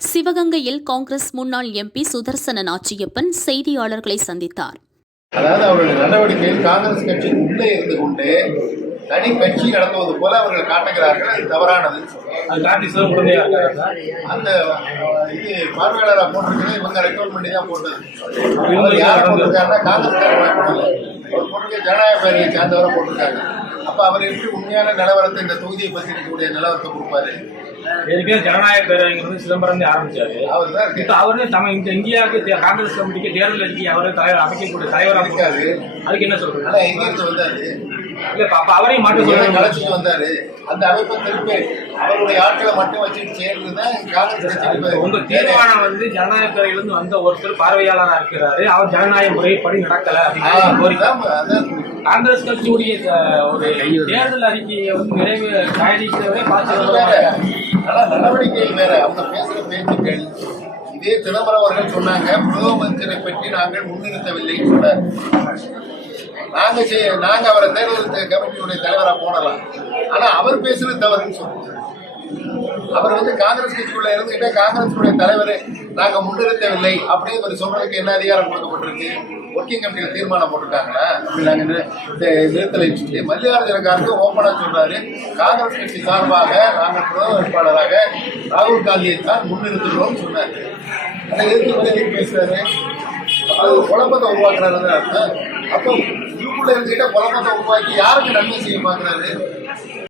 சிவகங்கையில் காங்கிரஸ் முன்னாள் எம்பி சுதர்சன நாச்சியப்பன் செய்தியாளர்களை சந்தித்தார். அதாவது அவருடைய நடவடிக்கையில் காங்கிரஸ் கட்சி உள்ளே இருந்து கொண்டு தனி கட்சி நடத்துவது போல அவர்கள் காட்டுகிறார்கள். அது தவறானது. அந்த இது பார்வையாளராக போட்டிருக்கிறது இவங்க ரெக்கமெண்ட் பண்ணி தான் போட்டது. யார் போட்டிருக்காருன்னா காங்கிரஸ் போடல, அவர் போட்டிருக்க ஜனநாயக பேரவையை சேர்ந்தவரை போட்டிருக்காங்க. அப்ப அவர் எப்படி உண்மையான நிலவரத்தை இந்த தொகுதியை பற்றி இருக்கக்கூடிய நிலவரத்தை கொடுப்பாரு? ஜனநாயக பேரவைங்கிறது சிதம்பரம் ஆரம்பிச்சாரு. அவரு இந்தியாவுக்கு காங்கிரஸ் கமிட்டிக்கு தேர்தல் அறிக்கை அவரை அமைக்கக்கூடிய தலைவராக இருக்காரு. அதுக்கு என்ன சொல்றாரு? எங்கிருந்து வந்தாரு? அவரையும் மாற்றம் கலைச்சிட்டு வந்தாரு. அந்த அமைப்பை திருப்பி அவருடைய ஆட்களை மட்டும் வச்சுட்டு சேர்ந்துதான் காங்கிரஸ். உங்க தீர்மானம் ஜனநாயக பேரவையிலிருந்து வந்த ஒருத்தர் பார்வையாளராக இருக்கிறாரு. அவர் ஜனநாயக முறைப்படி நடக்கல அப்படின்னு காங்கிரஸ் கட்சியுடைய ஒரு தேர்தல் அறிக்கையை நிறைவு தயாரிக்கிறவரே பார்த்து நடவடிக்கைகள் வேற. அவங்க பேசுற பேச்சுக்கள் இதே சிதம்பரம் அவர்கள் சொன்னாங்க, பிரதம மந்திரி பற்றி நாங்கள் முன்னிறுத்தவில்லை சொன்னார். நாங்க அவரை தேர்தல் கமிட்டியுடைய தலைவராக போடலாம், ஆனா அவர் பேசுறது தவறுன்னு சொல்றாரு. அவர் காங்கிரஸ் கட்சிக்குள்ள இருந்துகிட்டே காங்கிரஸ் தலைவரை நாங்க முன்னிறுத்தவில்லை அப்படின்னு ஒரு சொல்றதுக்கு என்ன அதிகாரம் கொடுக்கப்பட்டிருக்கு? ஒர்க்கிங் கமிட்டியில தீர்மானம் போட்டுருக்காங்களா? அப்படி நாங்க நிறுத்தலை சொல்லி மல்லிகார்ஜுன கார்கே ஓப்பனா சொல்றாரு, காங்கிரஸ் கட்சி சார்பாக நாங்கள் பிரதம வேட்பாளராக ராகுல் காந்தியை தான் முன்னிறுத்துகிறோம் சொன்னாரு. அதை எதிர்த்து பேசுறாரு. அது குழப்பத்தை உருவாக்குறாரு. அப்போ இதுக்குள்ள இருந்துகிட்ட குழப்பத்தை உருவாக்கி யாருக்கு நன்மை செய்ய பாக்குறாரு?